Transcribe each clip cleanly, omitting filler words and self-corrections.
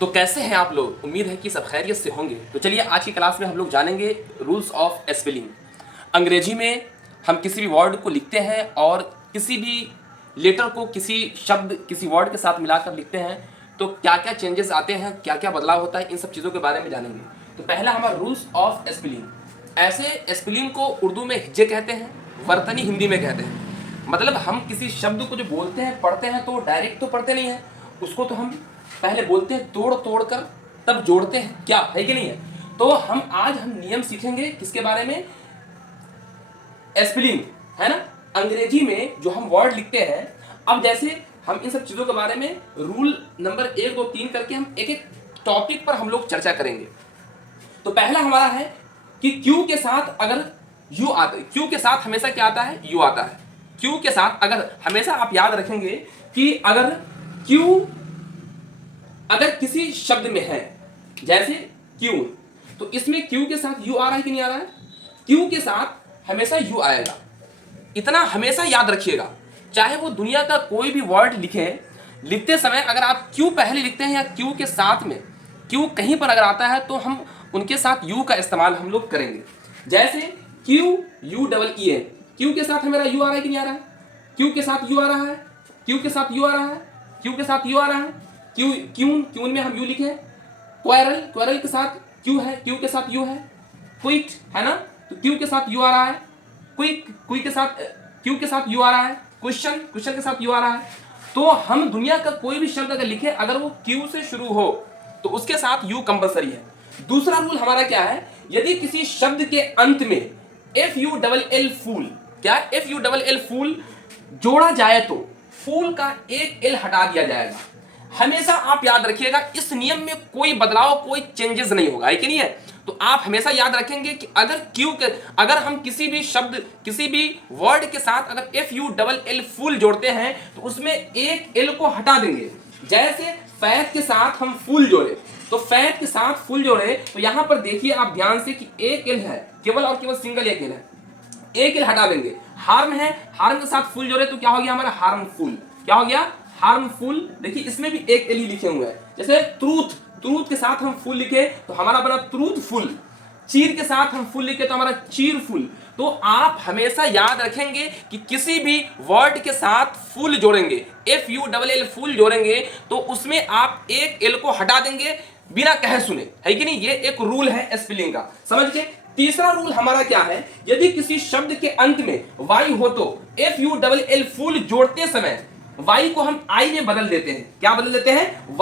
तो कैसे हैं आप लोग? उम्मीद है कि सब खैरियत से होंगे। तो चलिए आज की क्लास में हम लोग जानेंगे रूल्स ऑफ स्पेलिंग। अंग्रेजी में हम किसी भी वर्ड को लिखते हैं और किसी भी लेटर को किसी शब्द किसी वर्ड के साथ मिलाकर लिखते हैं तो क्या क्या चेंजेस आते हैं, क्या क्या बदलाव होता है, इन सब चीज़ों के बारे में जानेंगे। तो पहला हमारा रूल्स ऑफ स्पेलिंग। ऐसे स्पेलिंग को उर्दू में हिज्जे कहते हैं, वर्तनी हिंदी में कहते हैं। मतलब हम किसी शब्द को जो बोलते हैं पढ़ते हैं तो डायरेक्ट तो पढ़ते नहीं हैं, उसको तो हम पहले बोलते हैं तोड़ तोड़ कर तब जोड़ते हैं, क्या है कि नहीं है। तो आज हम नियम सीखेंगे किसके बारे में? स्पेलिंग, है ना। अंग्रेजी में जो हम वर्ड लिखते हैं, अब जैसे हम इन सब चीजों के बारे में रूल नंबर 1 2 3 करके हम एक एक टॉपिक पर हम लोग चर्चा करेंगे। तो पहला हमारा है कि क्यू के साथ अगर यू आता है, क्यू के साथ हमेशा क्या आता है? यू आता है। क्यू के साथ अगर हमेशा आप याद रखेंगे कि अगर क्यू अगर किसी शब्द में है, जैसे क्यू, तो इसमें क्यू के साथ यू आ रहा है कि नहीं आ रहा है? क्यू के साथ हमेशा यू आएगा, इतना हमेशा याद रखिएगा। चाहे वो दुनिया का कोई भी वर्ड लिखे, लिखते समय अगर आप क्यू पहले लिखते हैं या क्यू के साथ में क्यू कहीं पर अगर आता है तो हम उनके साथ यू का इस्तेमाल हम लोग करेंगे। जैसे Q U double E N, Q के साथ मेरा यू आ रहा है कि नहीं आ रहा है? क्यू के साथ यू आ रहा है, क्यू के साथ यू आ रहा है, क्यू के साथ यू आ रहा है। क्यू क्यून, क्यून में हम यू लिखे। क्वेरल, क्वेरल के साथ क्यू है, क्यू के साथ यू है। क्विट, है ना, तो क्यू के साथ यू आ रहा है। क्विक, क्विक के साथ क्यू के साथ यू आ रहा है। क्वेश्चन, क्वेश्चन के साथ यू आ रहा है। तो हम दुनिया का कोई भी शब्द अगर लिखे, अगर वो क्यू से शुरू हो तो उसके साथ यू कंपलसरी है। दूसरा रूल हमारा क्या है? यदि किसी शब्द के अंत में एफ यू डबल एल फूल, क्या एफ यू डबल एल फूल जोड़ा जाए तो फूल का एक एल हटा दिया जाएगा। हमेशा आप याद रखिएगा, इस नियम में कोई बदलाव, कोई चेंजेस नहीं होगा, है कि नहीं है। तो आप हमेशा याद रखेंगे कि अगर क्यू के अगर हम किसी भी शब्द किसी भी वर्ड के साथ अगर एफ यू डबल एल फूल जोड़ते हैं तो उसमें एक एल को हटा देंगे। जैसे फैत के साथ हम फूल जोड़े, तो फैत के साथ फूल जोड़े तो यहां पर देखिए आप ध्यान से कि एक एल है, केवल और केवल सिंगल एक एल है, एक एल हटा देंगे। हार्म है, हार्म के साथ फूल जोड़े तो क्या हो गया हमारा? हार्मफुल। क्या हो गया? हार्मफुल। देखिए इसमें भी एक एल ही लिखे हुए हैं। जैसे ट्रूथ, ट्रूथ के साथ हम फुल लिखे तो हमारा बना ट्रूथफुल। चीर के साथ हम फुल लिखे तो हमारा चीरफुल। तो आप हमेशा याद रखेंगे कि किसी भी वर्ड के साथ फुल जोड़ेंगे, F U double L full जोड़ेंगे तो उसमें आप एक एल को हटा देंगे बिना कहे सुने, है कि नहीं। ये एक रूल है स्पेलिंग का, समझ के। तीसरा रूल हमारा क्या है? यदि किसी शब्द के अंत में वाई हो तो F U double L full जोड़ते समय वाई को हम आई में बदल देते हैं। क्या बदल देते हैं?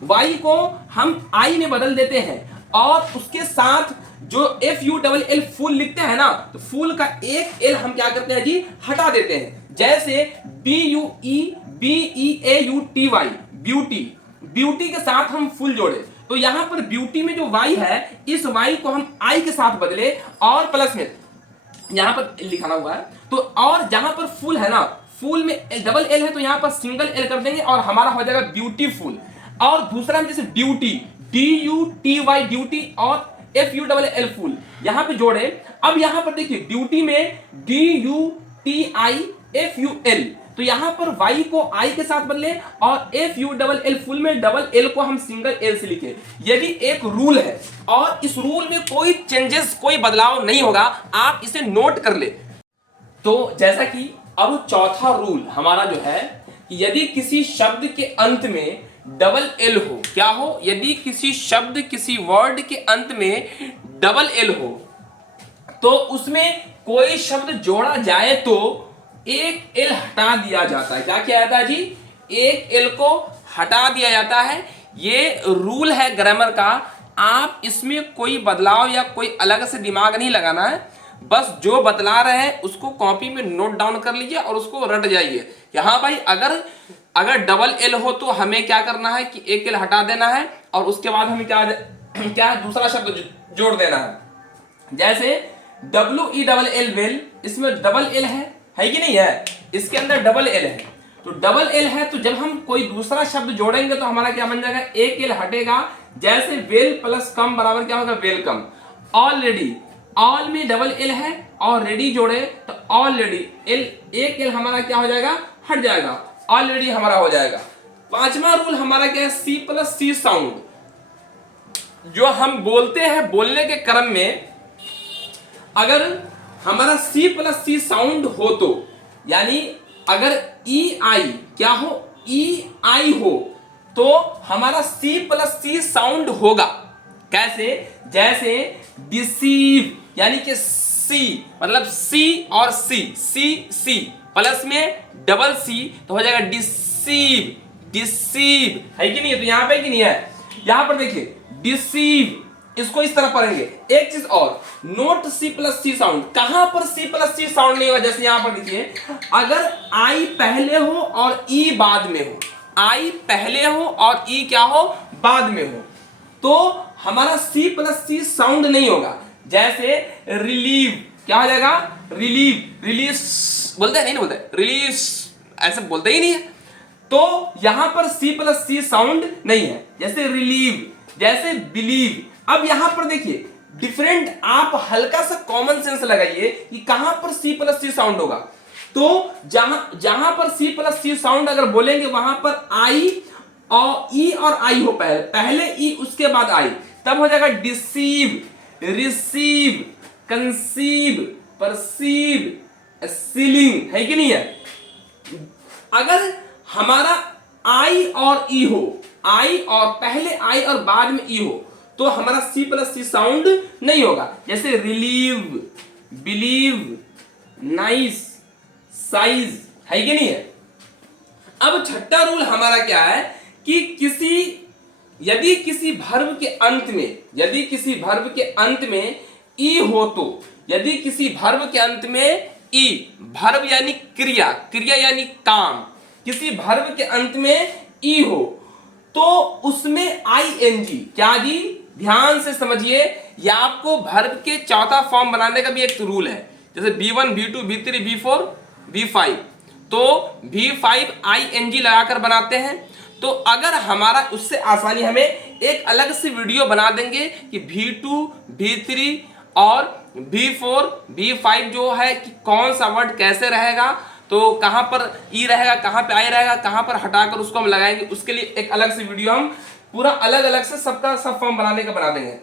वाई को हम आई में बदल देते हैं और उसके साथ जो F U double L full लिखते हैं ना, तो फुल का एक एल हम क्या करते हैं जी? हटा देते हैं। जैसे B U E A U T Y, beauty, beauty के साथ हम फुल जोड़े तो यहां पर ब्यूटी में जो वाई है, इस वाई को हम आई के साथ बदले और प्लस में यहां पर लिखाना हुआ है तो, और जहां पर फुल है ना, फुल में डबल एल है तो यहां पर सिंगल एल कर देंगे और हमारा हो जाएगा ब्यूटीफुल। और दूसरा जैसे duty, D U T Y duty और F U double L full यहां पे जोड़े। अब यहां पर देखिए ड्यूटी में D U T I F U L, तो यहां पर वाई को आई के साथ बदले और F U double L full में डबल एल को हम सिंगल एल से लिखे। ये भी एक रूल है और इस रूल में कोई चेंजेस, कोई बदलाव नहीं होगा, आप इसे नोट कर ले। तो जैसा कि अब चौथा रूल हमारा जो है कि यदि किसी शब्द के अंत में डबल एल हो, क्या हो? यदि किसी शब्द किसी वर्ड के अंत में डबल एल हो तो उसमें कोई शब्द जोड़ा जाए तो एक एल हटा दिया जाता है। क्या किया जाता है जी? एक एल को हटा दिया जाता है। ये रूल है ग्रामर का, आप इसमें कोई बदलाव या कोई अलग से दिमाग नहीं लगाना है, बस जो बतला रहे हैं उसको कॉपी में नोट डाउन कर लीजिए और उसको रट जाइए कि हाँ भाई अगर डबल एल हो तो हमें क्या करना है कि एक एल हटा देना है और उसके बाद हमें क्या दूसरा शब्द जोड़ देना है। जैसे W E double L well, इसमें डबल एल है कि नहीं है? इसके अंदर डबल एल है, तो डबल एल है तो जब हम कोई दूसरा शब्द जोड़ेंगे तो हमारा क्या बन जाएगा? एक एल हटेगा। जैसे वेल प्लस कम बराबर क्या होगा? वेलकम। ऑलरेडी, ऑल में डबल एल है और रेडी जोड़े तो ऑलरेडी एल, एक एल हमारा क्या हो जाएगा? हट जाएगा, ऑलरेडी हमारा हो जाएगा। पांचवा रूल हमारा क्या है, सी प्लस सी साउंड। जो हम बोलते हैं, बोलने के क्रम में अगर हमारा सी प्लस सी साउंड हो तो, यानी अगर ई आई क्या हो, ई आई हो, तो हमारा सी प्लस सी साउंड होगा। कैसे, जैसे डिसीव, यानी कि सी मतलब सी और सी, सी सी प्लस में डबल सी तो हो जाएगा डिसीव, डिसीव है कि नहीं है, तो यहां पे कि नहीं है, यहां पर देखिए डिसीव, इसको इस तरह पढ़ेंगे। एक चीज और, नोट सी प्लस सी साउंड, कहां पर सी प्लस सी साउंड नहीं होगा, जैसे यहां पर देखिए अगर आई पहले हो और ई बाद में हो, आई पहले हो और ई क्या हो, बाद में हो, तो हमारा सी प्लस सी साउंड नहीं होगा। जैसे रिलीव क्या हो जाएगा, रिलीव, रिलीज बोलते हैं, नहीं बोलते रिलीज, ऐसे बोलते ही नहीं है, तो यहां पर सी प्लस सी साउंड नहीं है। जैसे रिलीव, जैसे बिलीव। अब यहां पर देखिए डिफरेंट, आप हल्का सा कॉमन सेंस लगाइए कि कहां पर सी प्लस सी साउंड होगा। तो जहां पर सी प्लस सी साउंड अगर बोलेंगे वहां पर आई और ई और आई हो, पहले ई उसके बाद आई, तब हो जाएगा deceive, receive, conceive, perceive, ceiling, है कि नहीं है। अगर हमारा आई और ई हो, आई और पहले आई और बाद में ई हो, तो हमारा सी प्लस सी साउंड नहीं होगा। जैसे रिलीव, बिलीव, नाइस, साइज, है कि नहीं है। अब छठा रूल हमारा क्या है कि यदि किसी वर्ब के अंत में, यदि किसी वर्ब के अंत में ई हो तो, यदि किसी वर्ब के अंत में ई, वर्ब यानी क्रिया, क्रिया यानी काम, किसी वर्ब के अंत में ई हो तो उसमें आईएनजी, क्या जी, ध्यान से समझिए, यह आपको वर्ब के चौथा फॉर्म बनाने का भी एक रूल है। जैसे B1, B2, B3, B4, B5, तो V5 आईएनजी लगाकर बनाते हैं। तो अगर हमारा उससे आसानी, हमें एक अलग से वीडियो बना देंगे कि V2, V3 और V4, V5 जो है कि कौन सा वर्ड कैसे रहेगा, तो कहां पर ई रहेगा, कहां पे आई रहेगा, कहां पर हटाकर उसको हम लगाएंगे, उसके लिए एक अलग से वीडियो हम पूरा अलग अलग से सबका सब फॉर्म बनाने का बना देंगे।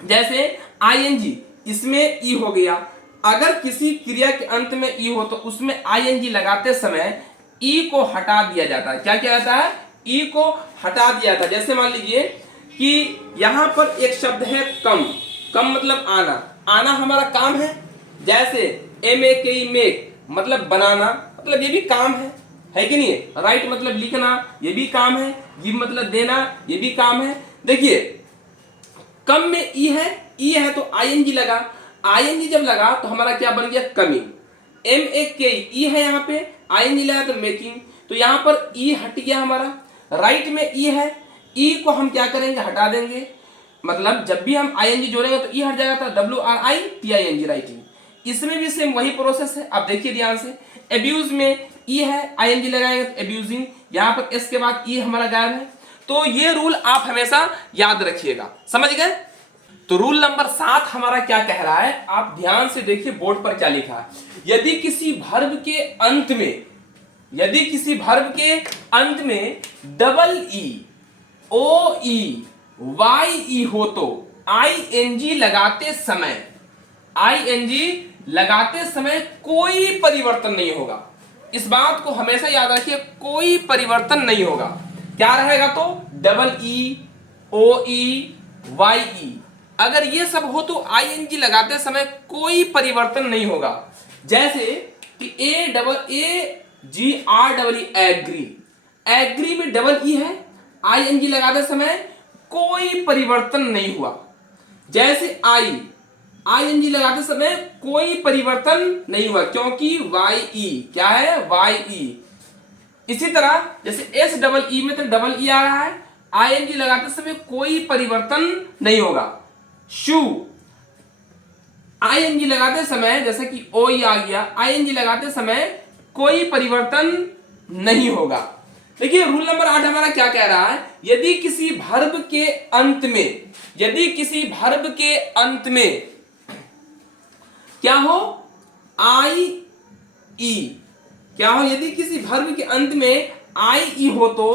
जैसे आईएनजी, इसमें ई हो गया, अगर किसी क्रिया के अंत में ई हो तो उसमें आईएनजी लगाते समय ई को हटा दिया जाता है। क्या किया जाता है, ई को हटा दिया जाता है। जैसे मान लीजिए कि यहां पर एक शब्द है कम, कम मतलब आना, आना हमारा काम है। जैसे MEK, मेक मतलब बनाना, मतलब ये भी काम है कि नहीं है। राइट मतलब लिखना, ये भी काम है। गिव मतलब देना, ये भी काम है। देखिए कम में ई है तो आईएनजी लगा, आईएनजी जब लगा तो हमारा क्या बन गया, कमिंग। MEK ई है, यहाँ पे आईएनजी लगा तो मेकिंग, तो यहाँ पर ई हट गया हमारा। राइट में ई है, ई को हम क्या करेंगे, हटा देंगे, मतलब जब भी हम आईएनजी जोड़ेंगे तो ई हट जाएगा, तो WRITING, राइटिंग। इसमें भी सेम वही प्रोसेस है। अब देखिए ध्यान से, एब्यूज में ई है, आईएनजी लगाएंगे तो एब्यूजिंग, यहां पर एस के बाद ई हमारा गायब है। तो ये रूल आप हमेशा याद रखिएगा, समझ गए। तो रूल नंबर 7 हमारा क्या कह रहा है, आप ध्यान से देखिए बोर्ड पर क्या लिखा है। यदि किसी वर्ब के अंत में, यदि किसी वर्ब के अंत में डबल ई, ओ ई, वाई ई हो तो आईएनजी लगाते समय, आईएनजी लगाते समय कोई परिवर्तन नहीं होगा। इस बात को हमेशा याद रखिए, कोई परिवर्तन नहीं होगा। क्या रहेगा तो डबल ई, ओ ई, वाई ई, अगर ये सब हो तो आईएनजी लगाते समय कोई परिवर्तन नहीं होगा। जैसे कि AGREE, एग्री, एग्री में डबल ई है, आईएनजी लगाते समय कोई परिवर्तन नहीं हुआ। जैसे आईएनजी लगाते समय कोई परिवर्तन नहीं हुआ, क्योंकि YE क्या है, YE। इसी तरह जैसे SEE में तो डबल ई आ रहा है, आईएनजी लगाते समय कोई परिवर्तन नहीं होगा। शू, आईएनजी लगाते समय, जैसे कि OE आ गया, आईएनजी लगाते समय कोई परिवर्तन नहीं होगा। देखिए रूल नंबर 8 हमारा क्या कह रहा है, यदि किसी वर्ब के अंत में, यदि किसी वर्ब के अंत में क्या हो, आई ई, क्या हो, यदि किसी वर्ब के अंत में आई ई हो तो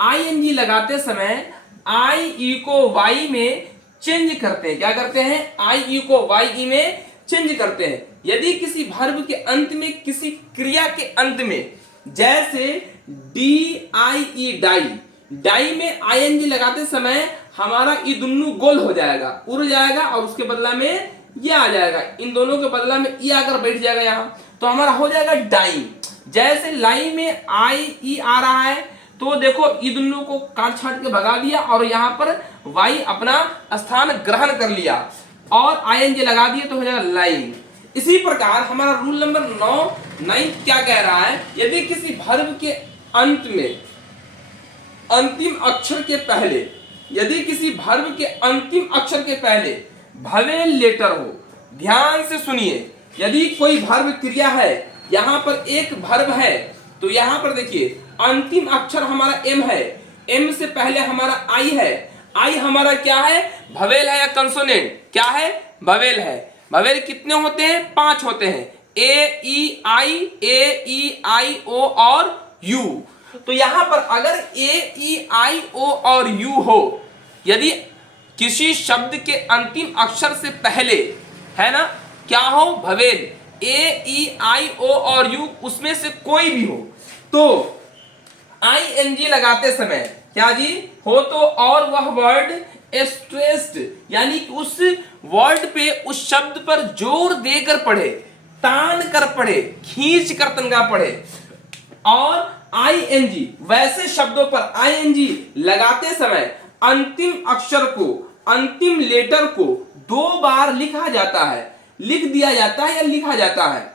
आईएनजी लगाते समय आई ई को वाई में चेंज करते हैं। क्या करते हैं? आई ई को वाई ई में चेंज करते हैं। यदि किसी वर्ब के अंत में, किसी क्रिया के अंत में, जैसे D I E die, die में आईएनजी लगाते समय हमारा ई दुन्नु गोल हो जाएगा, उड़ जाएगा और उसके बदला में ये आ जाएगा, इन दोनों के बदला में ई आकर बैठ जाएगा यहां, तो हमारा हो जाएगा डाई। जैसे लाई में आई ई आ रहा है तो देखो ई दुन्नु को काट छाट के भगा दिया और यहां पर वाई अपना स्थान ग्रहण कर लिया और आईएनजी लगा दिए तो हो जाएगा लाइन। इसी प्रकार हमारा रूल नंबर 9 क्या कह रहा है? यदि किसी वर्ब के अंत में अंतिम अक्षर के पहले, यदि किसी वर्ब के अंतिम अक्षर के पहले भवेल लेटर हो, ध्यान से सुनिए, यदि कोई वर्ब क्रिया है, यहां पर एक वर्ब है तो यहां पर देखिए अंतिम अक्षर हमारा एम है, एम से पहले हमारा आई है, आई हमारा क्या है? भवेल है या कंसोनेंट? क्या है? भवेल है। भवेल कितने होते हैं? 5 होते हैं, ए ई आई ओ और यू। तो यहां पर अगर ए ई आई ओ और यू हो, यदि किसी शब्द के अंतिम अक्षर से पहले है ना क्या हो? भवेल, ए ई आई ओ और यू, उसमें से कोई भी हो तो आईएनजी लगाते समय क्या जी हो तो और वह वर्ड स्ट्रेस्ड, यानी कि उस वर्ड पे, उस शब्द पर जोर देकर पढ़े, तान कर पढ़े, खींच कर तनगा पढ़े। और आईएनजी, वैसे शब्दों पर आईएनजी लगाते समय अंतिम अक्षर को, अंतिम लेटर को 2 बार लिखा जाता है, लिख दिया जाता है या लिखा जाता है।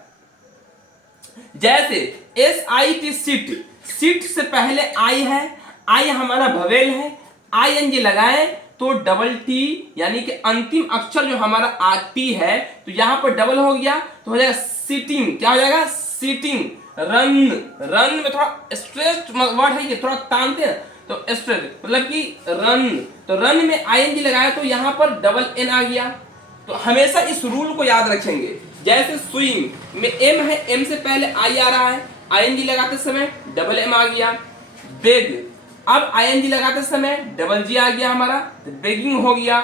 जैसे SIT सिट, सिट से पहले आई है, आई हमारा भवेल है, आईएनजी लगाएं तो डबल टी, यानी कि अंतिम अक्षर जो हमारा टी है तो यहां पर डबल हो गया तो हो जाएगा सिटिंग। क्या हो जाएगा? सिटिंग। रन, रन में थोड़ा स्ट्रेस्ड वर्ड है ये, थोड़ा तानते हैं तो स्ट्रेस्ड, मतलब कि रन, तो रन में आईएनजी लगाया तो यहां पर डबल एन आ गया। तो हमेशा इस रूल को याद रखेंगे। जैसे स्विम में एम है, एम से पहले आई आ रहा है, आईएनजी लगाते समय डबल एम आ गया। बेग, अब आईएनजी लगाते समय डबल जी आ गया हमारा, बेगिंग हो गया।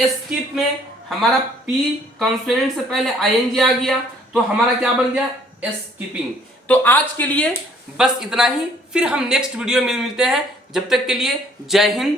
स्किप में हमारा पी कंसोनेंट से पहले आईएनजी आ गया तो हमारा क्या बन गया? स्किपिंग। तो आज के लिए बस इतना ही, फिर हम नेक्स्ट वीडियो में मिलते हैं। जब तक के लिए जय हिंद,